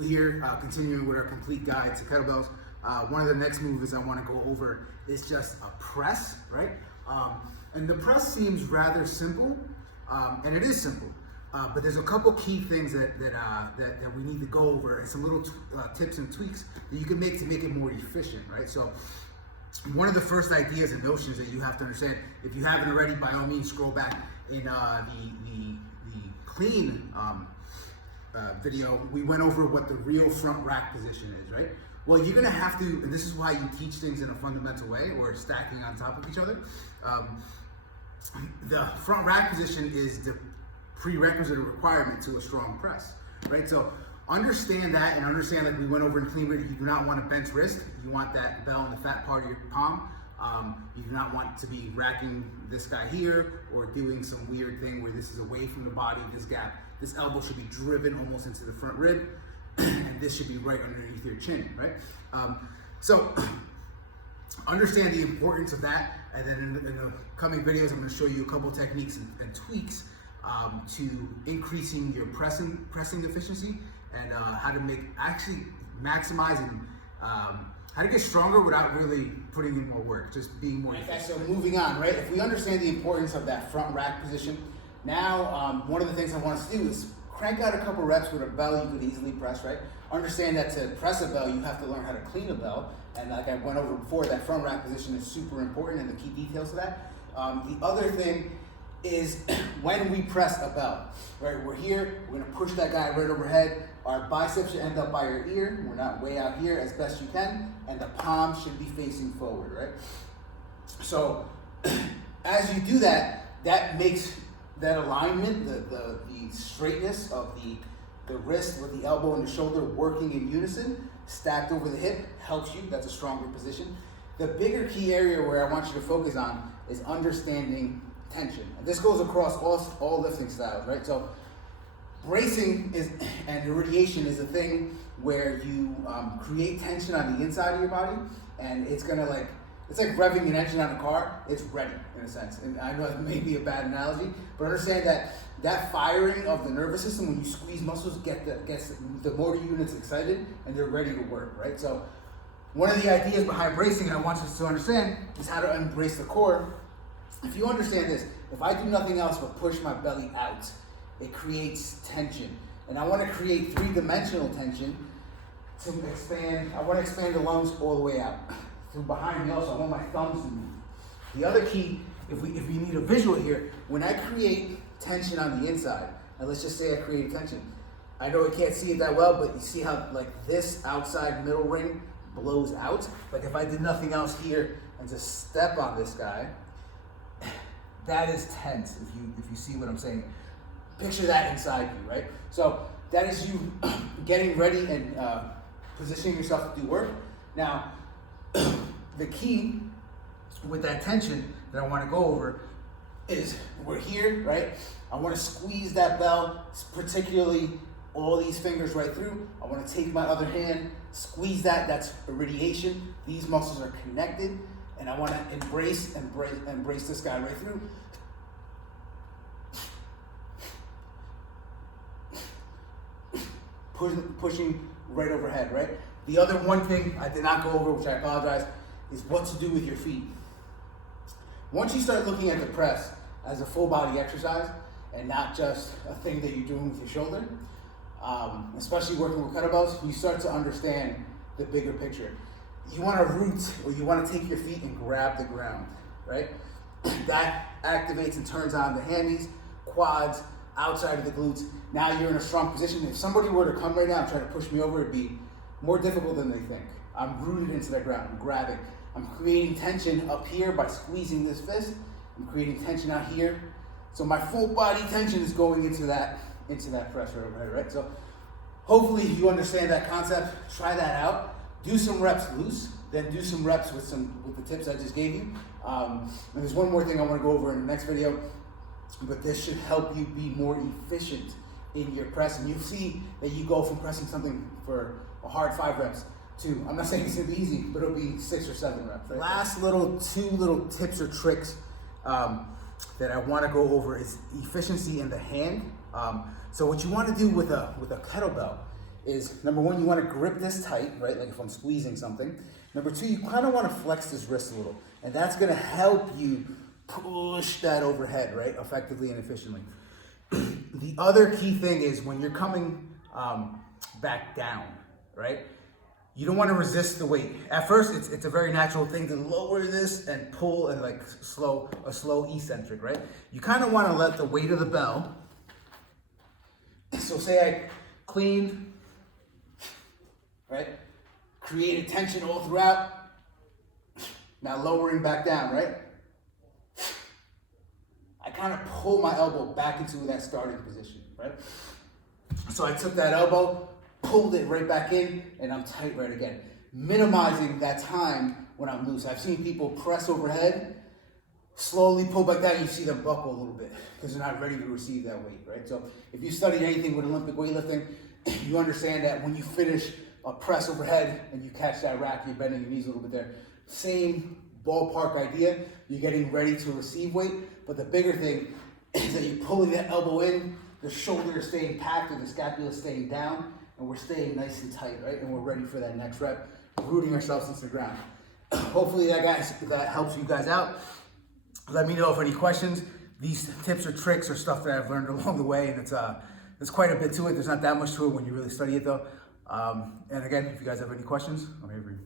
Here, continuing with our complete guide to kettlebells. One of the next moves I want to go over is just a press, right? And the press seems rather simple, and it is simple. But there's a couple key things that we need to go over, and some little tips and tweaks that you can make to make it more efficient, right? So one of the first ideas and notions that you have to understand, if you haven't already, by all means scroll back in the clean video. We went over what the real front rack position is, right? Well, you're gonna have to, and this is why you teach things in a fundamental way, or stacking on top of each other. The front rack position is the prerequisite or requirement to a strong press, right? So understand that, and understand, like we went over in clean grid, you do not want a bent wrist. You want that bell in the fat part of your palm. You do not want to be racking this guy here or doing some weird thing where this is away from the body, this gap. This elbow should be driven almost into the front rib, and this should be right underneath your chin, right? So understand the importance of that, and then in the coming videos, I'm gonna show you a couple techniques and tweaks to increasing your pressing efficiency, and how to actually maximize and how to get stronger without really putting in more work, just being more efficient. So moving on, right? If we understand the importance of that front rack position, now one of the things I want us to do is crank out a couple reps with a bell you could easily press, right? Understand that to press a bell, you have to learn how to clean a bell, and like I went over before, that front rack position is super important, and the key details of that. The other thing is when we press a bell, right? We're here, we're gonna push that guy right overhead. Our biceps should end up by your ear. We're not way out here as best you can, and the palm should be facing forward, right? So as you do that, that makes that alignment, the straightness of the wrist with the elbow and the shoulder working in unison, stacked over the hip, helps you. That's a stronger position. The bigger key area where I want you to focus on is understanding tension. And this goes across all lifting styles, right? So bracing and irradiation is a thing where you create tension on the inside of your body, and it's gonna it's like revving an engine on a car. It's ready, in a sense. And I know that may be a bad analogy, but understand that firing of the nervous system, when you squeeze muscles, gets the motor units excited, and they're ready to work, right? So one of the ideas behind bracing, and I want you to understand, is how to embrace the core. If you understand this, if I do nothing else but push my belly out, it creates tension. And I want to create three-dimensional tension to expand. I want to expand the lungs all the way out. Through behind me also, I want my thumbs to move. The other key, if we need a visual here, when I create tension on the inside, and let's just say I create tension, I know I can't see it that well, but you see how like this outside middle ring blows out? Like if I did nothing else here and just step on this guy, that is tense, if you see what I'm saying. Picture that inside you, right? So that is you getting ready and positioning yourself to do work. Now, the key with that tension that I want to go over is we're here, right? I want to squeeze that bell, particularly all these fingers right through. I want to take my other hand, squeeze that's irradiation. These muscles are connected, and I want to embrace this guy right through. Pushing right overhead, right? The other one thing I did not go over, which I apologize, is what to do with your feet. Once you start looking at the press as a full body exercise and not just a thing that you're doing with your shoulder, especially working with kettlebells, you start to understand the bigger picture. You want to root, or you want to take your feet and grab the ground, right? That activates and turns on the hammies, quads, outside of the glutes. Now you're in a strong position. If somebody were to come right now and try to push me over, it'd be more difficult than they think. I'm rooted into the ground, I'm grabbing. I'm creating tension up here by squeezing this fist. I'm creating tension out here. So my full body tension is going into that press right overhead, right? So hopefully you understand that concept. Try that out. Do some reps loose, then do some reps with the tips I just gave you. And there's one more thing I want to go over in the next video, but this should help you be more efficient in your press, and you'll see that you go from pressing something for a hard 5 reps to, I'm not saying it's gonna be easy, but it'll be 6 or 7 reps. Right? Last two little tips or tricks that I want to go over is efficiency in the hand. So what you want to do with a kettlebell is number one, you want to grip this tight, right? Like if I'm squeezing something. Number two, you kind of want to flex this wrist a little, and that's going to help you push that overhead, right? Effectively and efficiently. The other key thing is when you're coming back down, right? You don't want to resist the weight. At first, it's a very natural thing to lower this and pull and like a slow eccentric, right? You kind of want to let the weight of the bell. So say I cleaned, right? Created tension all throughout. Now lowering back down, right? I kind of pull my elbow back into that starting position, right? So I took that elbow, pulled it right back in, and I'm tight right again. Minimizing that time when I'm loose. I've seen people press overhead, slowly pull back down, you see them buckle a little bit because they're not ready to receive that weight, right? So if you studied anything with Olympic weightlifting, you understand that when you finish a press overhead and you catch that rack, you're bending your knees a little bit there. Same ballpark idea, you're getting ready to receive weight, but the bigger thing is that you're pulling that elbow in, the shoulder is staying packed or the scapula is staying down, and we're staying nice and tight, right? And we're ready for that next rep, rooting ourselves into the ground. Hopefully that helps you guys out. Let me know if any questions. These tips or tricks are stuff that I've learned along the way, and there's quite a bit to it. There's not that much to it when you really study it though. And again, if you guys have any questions, I'm here for you.